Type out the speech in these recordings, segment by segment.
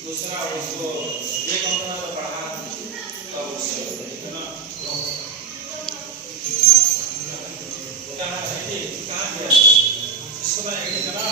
दूसरा उसको एक अपना तो पढ़ा तब उससे है ना कहाँ गया इसको मैं एडिट करा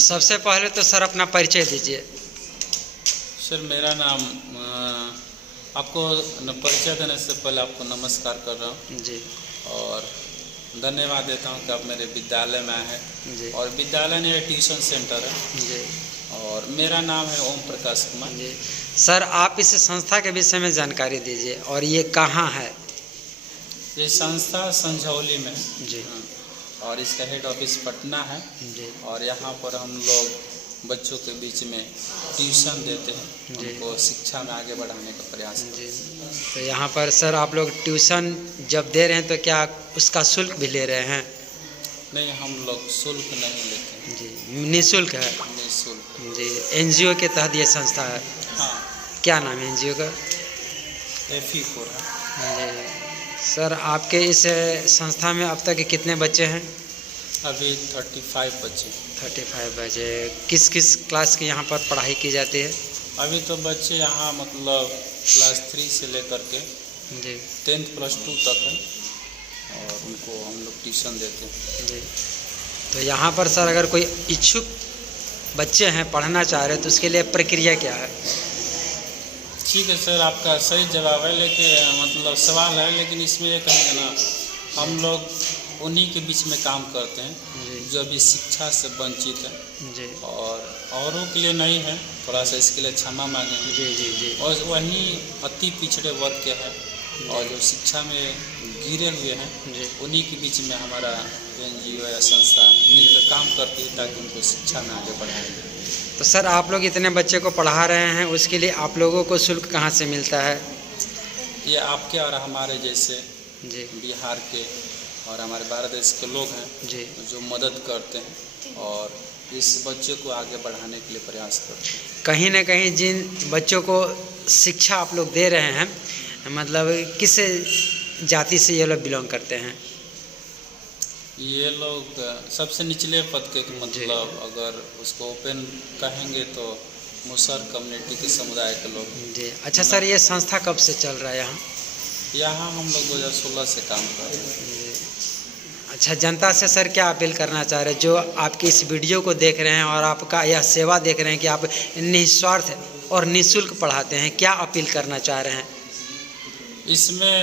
सबसे पहले तो सर अपना परिचय दीजिए। सर मेरा नाम आपको परिचय देने से पहले आपको नमस्कार कर रहा हूँ जी और धन्यवाद देता हूँ कि आप मेरे विद्यालय में आए हैं जी और विद्यालय में ट्यूशन सेंटर है जी और मेरा नाम है ओम प्रकाश कुमार जी। सर आप इस संस्था के विषय में जानकारी दीजिए और ये कहाँ है? ये संस्था संझौली में जी और इसका हेड ऑफिस पटना है जी और यहाँ पर हम लोग बच्चों के बीच में ट्यूशन देते हैं, उनको शिक्षा में आगे बढ़ाने का प्रयास करते हैं। जी। तो यहाँ पर सर आप लोग ट्यूशन जब दे रहे हैं तो क्या उसका शुल्क भी ले रहे हैं? नहीं, हम लोग शुल्क नहीं लेते जी, निःशुल्क है। निःशुल्क जी, एनजीओ के तहत ये संस्था है। हाँ, क्या नाम है एनजीओ का? FE4 है। जी सर, आपके इस संस्था में अब तक कितने बच्चे हैं? अभी 35 बच्चे। 35 बच्चे। किस किस क्लास की यहाँ पर पढ़ाई की जाती है? अभी तो बच्चे यहाँ मतलब क्लास 3 से लेकर के जी 10th +2 तक है और उनको हम लोग ट्यूशन देते हैं। जी। तो यहाँ पर सर अगर कोई इच्छुक बच्चे हैं पढ़ना चाह रहे हैं तो उसके लिए प्रक्रिया क्या है? ठीक है सर, आपका सही जवाब है, लेकिन मतलब सवाल है, लेकिन इसमें ये कहेंगे ना, हम लोग उन्हीं के बीच में काम करते हैं जो अभी शिक्षा से वंचित है जी और औरों के लिए नहीं है, थोड़ा सा इसके लिए क्षमा मांगेंगे। जी जी जी। और वहीं अति पिछड़े वर्ग के हैं और जो शिक्षा में गिरे हुए हैं जी उन्हीं के बीच में हमारा NGO या संस्था मिलकर काम करती है ताकि उनको शिक्षा में आगे बढ़ाएं। तो सर आप लोग इतने बच्चे को पढ़ा रहे हैं, उसके लिए आप लोगों को शुल्क कहाँ से मिलता है? ये आपके और हमारे जैसे जी बिहार के और हमारे भारत देश के लोग हैं जी जो मदद करते हैं और इस बच्चे को आगे बढ़ाने के लिए प्रयास करते हैं। कहीं ना कहीं जिन बच्चों को शिक्षा आप लोग दे रहे हैं, मतलब किस जाति से ये लोग बिलोंग करते हैं? ये लोग सबसे निचले पद के, मतलब अगर उसको ओपन कहेंगे तो मुसहर कम्युनिटी के समुदाय के लोग। जी अच्छा सर, ये संस्था कब से चल रहा है यहाँ? यहाँ हम लोग 2016 से काम कर रहे हैं। अच्छा, जनता से सर क्या अपील करना चाह रहे हैं जो आपकी इस वीडियो को देख रहे हैं और आपका यह सेवा देख रहे हैं कि आप निस्वार्थ और निःशुल्क पढ़ाते हैं, क्या अपील करना चाह रहे हैं? इसमें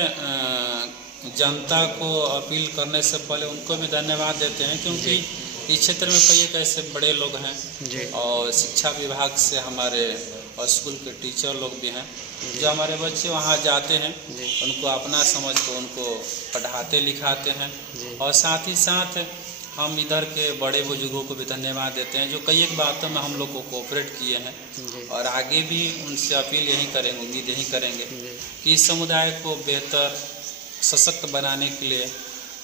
जनता को अपील करने से पहले उनको भी धन्यवाद देते हैं क्योंकि इस क्षेत्र में कई एक ऐसे बड़े लोग हैं जी और शिक्षा विभाग से हमारे और स्कूल के टीचर लोग भी हैं जो हमारे बच्चे वहाँ जाते हैं, उनको अपना समझ को उनको पढ़ाते लिखाते हैं और साथ ही साथ हम इधर के बड़े बुजुर्गों को भी धन्यवाद देते हैं जो कई एक बातों में हम लोग को कोऑपरेट किए हैं और आगे भी उनसे अपील यही करेंगे, उम्मीद यही करेंगे कि इस समुदाय को बेहतर सशक्त बनाने के लिए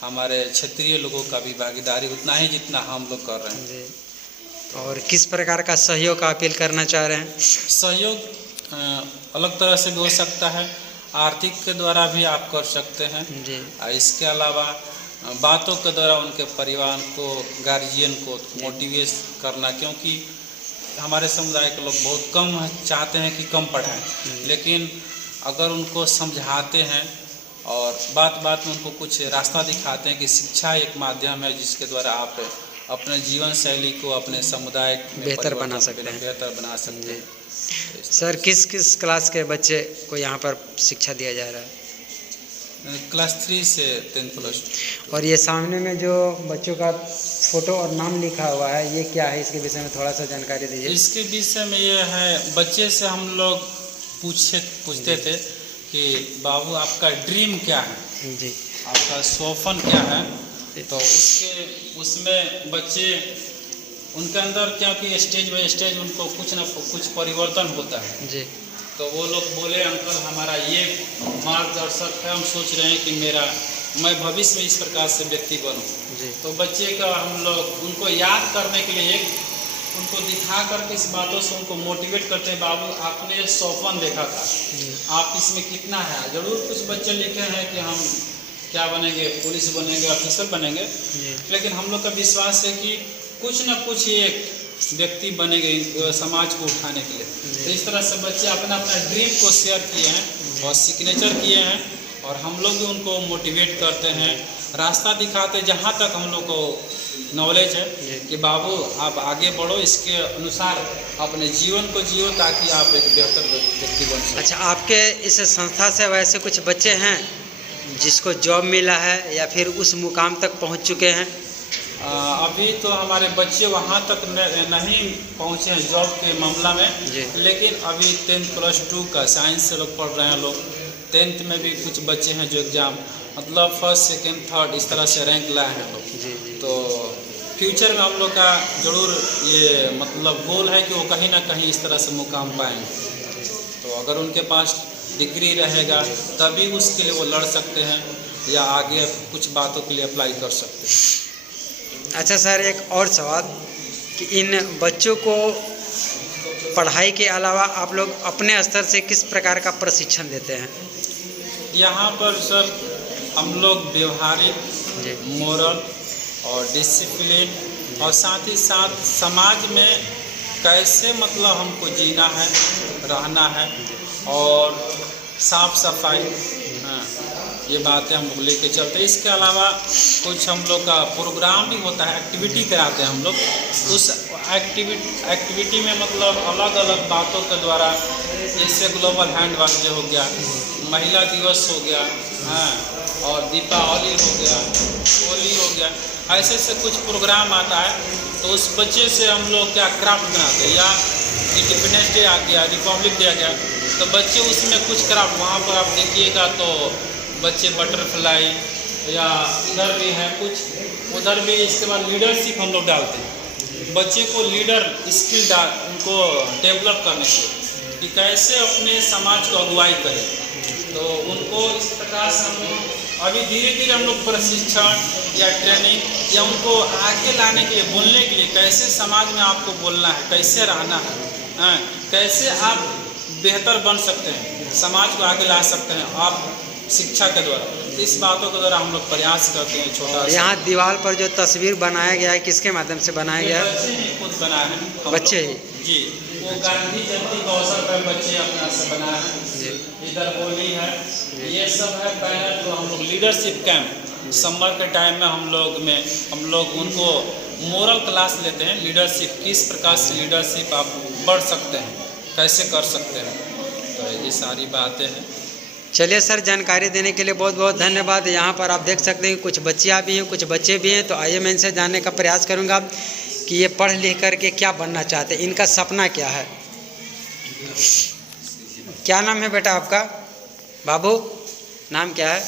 हमारे क्षेत्रीय लोगों का भी भागीदारी उतना ही जितना हम लोग कर रहे हैं। और किस प्रकार का सहयोग का अपील करना चाह रहे हैं? सहयोग अलग तरह से भी हो सकता है, आर्थिक के द्वारा भी आप कर सकते हैं। जी इसके अलावा बातों के द्वारा उनके परिवार को, गार्जियन को मोटिवेट करना, क्योंकि हमारे समुदाय के लोग बहुत कम चाहते हैं कि कम पढ़ाएं, लेकिन अगर उनको समझाते हैं और बात बात में उनको कुछ रास्ता दिखाते हैं कि शिक्षा एक माध्यम है जिसके द्वारा आप अपने जीवन शैली को, अपने समुदाय में बेहतर बना सकते हैं। सर किस किस क्लास के बच्चे को यहाँ पर शिक्षा दिया जा रहा है? क्लास 3 से 10+2। और ये सामने में जो बच्चों का फोटो और नाम लिखा हुआ है, ये क्या है? इसके विषय में थोड़ा सा जानकारी दीजिए। इसके विषय में ये है, बच्चे से हम लोग पूछते थे कि बाबू आपका ड्रीम क्या है जी, आपका स्वप्न क्या है, तो उसमें बच्चे उनके अंदर, क्योंकि स्टेज बाय स्टेज उनको कुछ ना कुछ परिवर्तन होता है जी, तो वो लोग बोले अंकल हमारा ये मार्गदर्शक है, हम सोच रहे हैं कि मैं भविष्य में इस प्रकार से व्यक्ति बनूं। तो बच्चे का हम लोग उनको याद करने के लिए उनको दिखा करके इस बातों से उनको मोटिवेट करते हैं, बाबू आपने स्वप्न देखा था, आप इसमें कितना है। जरूर कुछ बच्चे लिखे हैं कि हम क्या बनेंगे, पुलिस बनेंगे, ऑफिसर बनेंगे, लेकिन हम लोग का विश्वास है कि कुछ ना कुछ एक व्यक्ति बनेंगे समाज को उठाने के लिए। तो इस तरह से बच्चे अपना ड्रीम को शेयर किए हैं और सिग्नेचर किए हैं, और हम लोग भी उनको मोटिवेट करते हैं, रास्ता दिखाते हैं जहाँ तक हम लोग को नॉलेज है कि बाबू आप आगे बढ़ो, इसके अनुसार अपने जीवन को जियो ताकि आप एक बेहतर व्यक्ति बन सकें। अच्छा, आपके इस संस्था से वैसे कुछ बच्चे हैं जिसको जॉब मिला है या फिर उस मुकाम तक पहुंच चुके हैं? अभी तो हमारे बच्चे वहाँ तक नहीं पहुँचे हैं जॉब के मामला में, लेकिन अभी 10+2 का साइंस से लोग पढ़ रहे हैं। लोग 10th में भी कुछ बच्चे हैं जो एग्ज़ाम मतलब 1st, 2nd, 3rd इस तरह से रैंक लाए हैं लोग। तो फ्यूचर में हम लोग का ज़रूर ये मतलब गोल है कि वो कहीं ना कहीं इस तरह से मुकाम पाएंगे। तो अगर उनके पास डिग्री रहेगा तभी उसके लिए वो लड़ सकते हैं या आगे कुछ बातों के लिए अप्लाई कर सकते हैं। अच्छा सर, एक और सवाल कि इन बच्चों को पढ़ाई के अलावा आप लोग अपने स्तर से किस प्रकार का प्रशिक्षण देते हैं? यहाँ पर सर हम लोग व्यवहारिक, मोरल और डिसिप्लिन और साथ ही साथ समाज में कैसे मतलब हमको जीना है, रहना है और साफ सफाई, ये बातें हम लोग लेके चलते हैं। इसके अलावा कुछ हम लोग का प्रोग्राम भी होता है, एक्टिविटी कराते हैं हम लोग। उस एक्टिविटी में मतलब अलग अलग बातों के द्वारा, जैसे ग्लोबल हैंड वॉश डे हो गया, महिला दिवस हो गया, और दीपावली हो गया, होली हो गया, ऐसे से कुछ प्रोग्राम आता है। तो उस बच्चे से हम लोग क्या क्राफ्ट बनाते हैं, या इंडिपेंडेंस डे आ गया, रिपब्लिक डे आ गया, तो बच्चे उसमें कुछ क्राफ्ट, वहाँ पर आप देखिएगा तो बच्चे बटरफ्लाई या इधर भी है कुछ, उधर भी। इसके बाद लीडरशिप हम लोग डालते हैं, बच्चे को लीडर स्किल उनको डेवलप करने के लिए कि कैसे अपने समाज को अगुवाई करें। तो उनको इस प्रकार से हम लोग अभी धीरे धीरे हम लोग प्रशिक्षण या ट्रेनिंग या उनको आगे लाने के लिए, बोलने के लिए, कैसे समाज में आपको बोलना है, कैसे रहना है, कैसे आप बेहतर बन सकते हैं, समाज को आगे ला सकते हैं आप शिक्षा के द्वारा। इस बातों के द्वारा हम लोग प्रयास करते हैं। छोटा यहाँ दीवार पर जो तस्वीर बनाया गया है किसके माध्यम से बनाया गया है? बच्चे ही खुद बनाए हैं, बच्चे ही जी। वो गांधी जयंती के अवसर पर बच्चे अपना से बनाए हैं। इधर होली है, ये सब है बैनर। तो हम लोग लीडरशिप कैंप समर के टाइम में हम लोग उनको मोरल क्लास लेते हैं, लीडरशिप किस प्रकार से लीडरशिप आप बढ़ सकते हैं, कैसे कर सकते हैं। तो ये सारी बातें हैं। चलिए सर, जानकारी देने के लिए बहुत बहुत धन्यवाद। यहाँ पर आप देख सकते हैं कुछ बच्चियाँ भी हैं, कुछ बच्चे भी हैं। तो आइए मैं इनसे जानने का प्रयास करूँगा कि ये पढ़ लिख करके क्या बनना चाहते हैं, इनका सपना क्या है। क्या नाम है बेटा आपका? बाबू, नाम क्या है?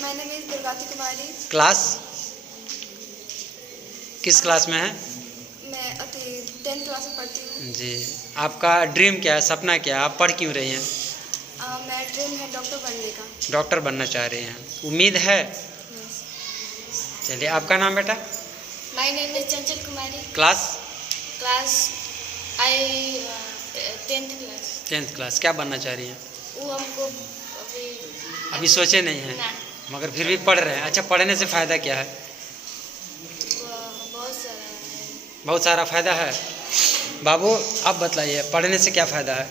My name is Durgavati Kumari. Class किस क्लास में है? मैं 10th क्लास में पढ़ती हूँ। जी, आपका ड्रीम क्या है, सपना क्या है, आप पढ़ क्यों रही हैं? मेरा ड्रीम है डॉक्टर बनने का। डॉक्टर बनना चाह रही हैं, उम्मीद है? Yes. चलिए, आपका नाम बेटा? My name is Chanchal Kumari. Class 10th class. 10th class. क्या बनना चाह रही हैं? वो हमको अभी सोचे नहीं हैं? ना। मगर फिर भी पढ़ रहे हैं। अच्छा, पढ़ने से फ़ायदा क्या है? बहुत सारा है। बहुत सारा फ़ायदा है। बाबू आप बतलाइए, पढ़ने से क्या फ़ायदा है?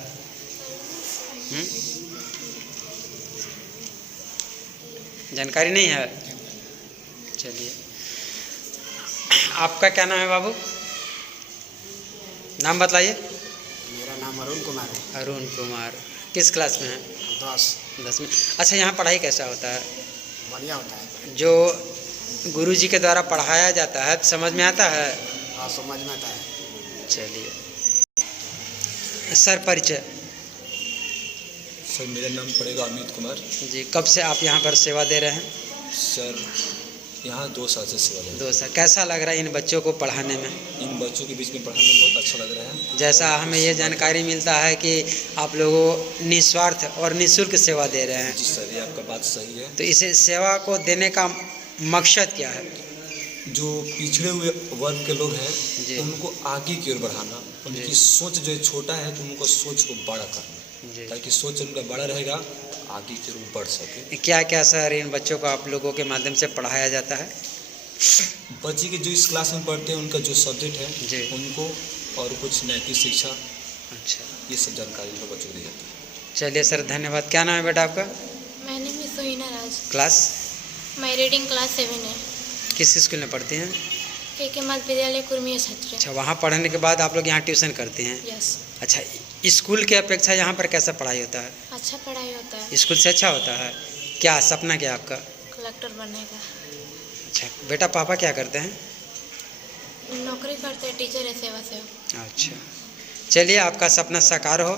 जानकारी नहीं है? चलिए, आपका क्या नाम है बाबू? नाम बतलाइए। मेरा नाम अरुण कुमार है। अरुण कुमार। किस क्लास में है? 10 में। अच्छा, यहाँ पढ़ाई कैसा होता है? बढ़िया होता है। जो गुरुजी के द्वारा पढ़ाया जाता है समझ में आता है? हाँ, समझ में आता है। चलिए सर, परिचय। सर मेरा नाम पड़ेगा अमित कुमार। जी, कब से आप यहाँ पर सेवा दे रहे हैं? सर यहाँ 2 साल से सेवा दे रहे 2 साल। कैसा लग रहा है इन बच्चों को पढ़ाने में? हैं। इन बच्चों के बीच में पढ़ाने में बहुत अच्छा लग रहा है। जैसा हमें ये जानकारी मिलता है कि आप लोगों निस्वार्थ और निःशुल्क सेवा दे रहे हैं, जी सर, ये आपका बात सही है। तो इसे सेवा को देने का मकसद क्या है? जो पिछड़े हुए वर्ग के लोग जी। हैं उनको आगे की ओर बढ़ाना, उनकी सोच जो छोटा है तो उनको सोच को बड़ा करना, जी। ताकि सोच उनका बड़ा रहेगा, आगे की ओर बढ़ सके। क्या क्या सर इन बच्चों को आप लोगों के माध्यम से पढ़ाया जाता है? बच्चे के जो इस क्लास में पढ़ते हैं उनका जो सब्जेक्ट जी। है उनको, और कुछ नैतिक शिक्षा, अच्छा, ये सब जानकारी उनको बच्चों को दी जाती है। चलिए सर, धन्यवाद। क्या नाम है बेटा आपका? My name is Sohina Raj. Class? My reading class 7 है। किस स्कूल में पढ़ती हैं? के मध्य विद्यालय कुर्मी छात्र। अच्छा, वहाँ पढ़ने के बाद आप लोग यहाँ ट्यूशन करते हैं? यस। अच्छा, स्कूल के अपेक्षा यहाँ पर कैसा पढ़ाई होता है? अच्छा पढ़ाई होता है। स्कूल से अच्छा होता है? क्या सपना क्या आपका? कलेक्टर बनने का। अच्छा बेटा, पापा क्या करते हैं? नौकरी करते हैं, टीचर है, सेवा सेवक। अच्छा, चलिए आपका सपना साकार हो।